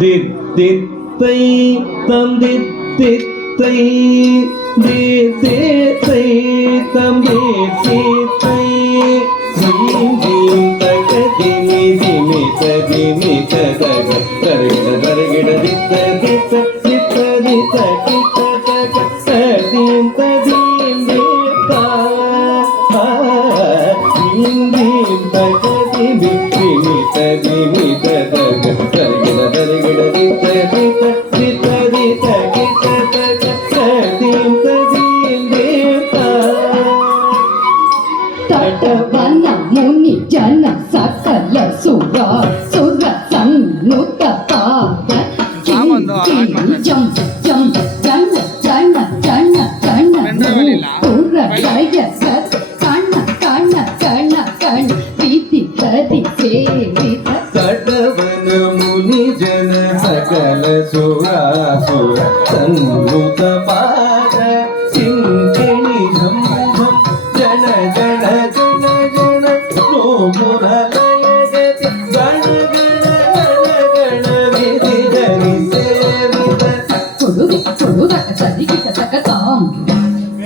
தித்தித்தை தந்தித்தித்தை தித்தித்தை தம்பித்தித்தை தகதிமி திமித திமித தக தருகிட தருகிட தித்த தித்த தித்த தித்த கிட்ட தக தீம் ததீம் தித்தா தீம் தகதிமி திமித திமித தக தருகிட தருகிட தித்த தித்த தித்த தித்த கிட்ட தக தீம் ததீம் தித்தா ತಟವನ ಮುನಿ ಜನ ಸಕಲ ಸುರ ಸುರ ಸನ್ನುತ ಪಾದ ಜಂ ಜಂ ಜನ ಜನ ಜನ ಜನ ಪುರ ಜಯ ಸತ್ ಕಣ್ಣ ಕಣ್ಣ ಕಣ್ಣ ಕಣ್ಣ ಪ್ರೀತಿ ಪ್ರತಿ ಸೇವಿತ ತಟವನ ಮುನಿ ಜನ ಸಕಲ ಸುರ ಸುರ ಸನ್ನುತ ಪಾದ ಸಿಂಚಣಿ ಝಂ ಝಂ ಜನ ಜನ ಜನ ಜನ ನೋ ಮುರಲಯ ಗತಿ ಗಣ ಗಣ ಗಣ ಗಣ ವಿಧಿ ಧರಿ ಸೇವಿತ ಕೊಡುಗೆ ಕೊಡುದಕ ಸದಿಗಿಟ ತಕತಾಂ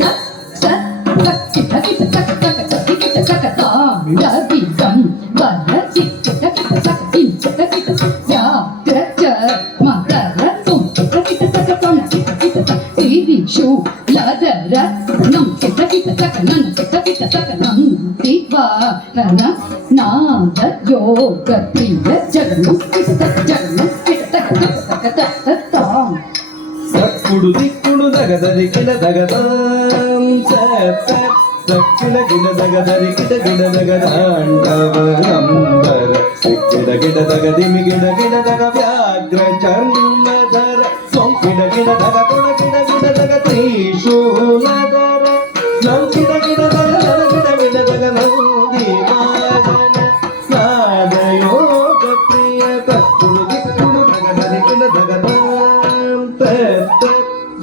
ತತ್ ತತ್ ತಕ್ಕಿಟ ಕಿಟ ತಕ ತಕ ಸದಿಗಿಟ ತಕತಾಂ ಲವಿಗಂ ಬಲ ಚಿಕ್ಕ ಕಿಟ ತಕ ಇಂಚ ಕಿಟ ಯಾ ತ್ರಚ ಮಕರ ತುಂ ಕಿಟ ಕಿಟ ತಕ ತೊಣ ಕಿಟ ಕಿಟ ತಕ ತಿರಿಶು ಲದರ ನಂ ಕಿಟ ಕಿಟ ತಕ ನನ ಕಿಟ ಕಿಟ ತಕ ನಂ ದಿವಾ ನನ ನಾದ ಯೋಗ ಪ್ರಿಯ ಜಗನು ಕಿಟ ತಕ ಜಗನು ಕಿಟ ತಕ ತಕ ತಕ ತಕ ತಾಂ ಸಕ್ಕುಡು ದಿಕ್ಕುಡು ದಗದರಿ ಕಿಡ ದಗದಾಂ ಸತ್ತ ಸಕ್ಕಿಡ ಗಿಡ ದಗದರಿ ಕಿಡ ಗಿಡ ದಗದಾಂಡವರಂಬರ ಸಿಕ್ಕಿಡ ಗಿಡ ದಗದಿಮಿ ಗಿಡ ಗಿಡ ದಗ ವ್ಯಾಘ್ರ ಚರ್ಮಧರ ಸೊಂಕಿಡ ಗಿಡ ದಗ ಕೊಡ ಗಿಡ ಗಿಡ ದಗ ತ್ರಿಶೂಲಧರ ನೌಕಿಡ ಗಿಡ ದಗ ಗಿಡ ಗಿಡ ದಗ ನೌದಿ ಮಾಗನ ನಾದ ಯೋಗ ಪ್ರಿಯ ಸಕ್ಕುಡು ದಿಕ್ಕುಡು ದಗದರಿ ಕಿಡ ದಗದಾಂ ಸತ್ತ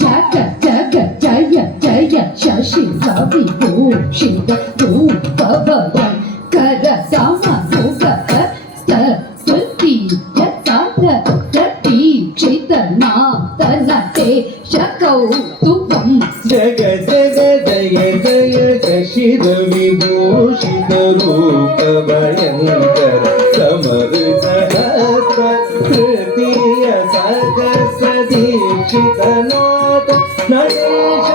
ಜಗ ಜಗ ಜಯ ಜಯ ಶಶಿ ರವಿ ಭೂಷಿತ ರೂಪವರ ಕರ ಸಮ ಮುಗ ಸ್ತುತಿ ಯತಾಥ ಪ್ರತೀಕ್ಷಿತ ನಾತನತೆ ಶಕೌತುಕಂ ಜಗ ಜಗ ಜಯ ಜಯ ಶಶಿ ರವಿ ಭೂಷಿತ ರೂಪ ಭಯಂಕರ ಸಮೃತ ಹಸ್ತ ತೃತೀಯ ಸಹಸ್ರ ದೀಕ್ಷಿತ ನಾಥ ನಟೇಶ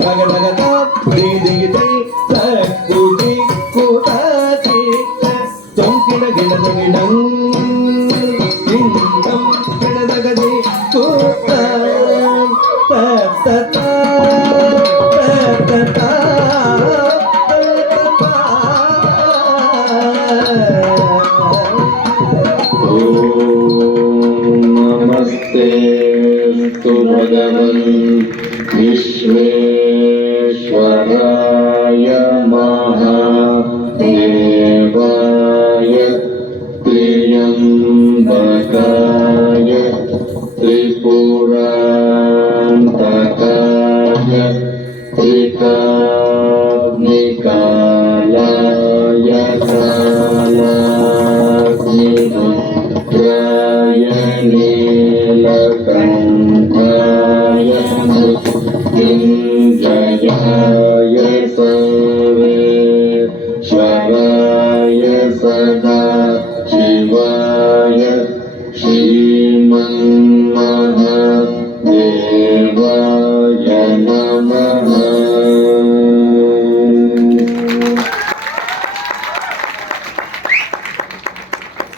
ತಗ ತಗ ತೈ ಸಕ್ಕು ದಿಕ್ಕು ಚಿತ್ತ ತೊಂಕಿಡ ಗಿಡದ ಗಿಡಂ ಲಿಂಗಂ ಗಿಡದ ಗದಿ ಕೂತ नमस्ते तु भगवन् विश्वेश्वराय महादेवाय त्र्यम्बकाय त्रिपुरान्तकाय त्रिकाग्निकालाय कालाग्निरुद्राय नीलकण्ठाय मृत्युञ्जयाय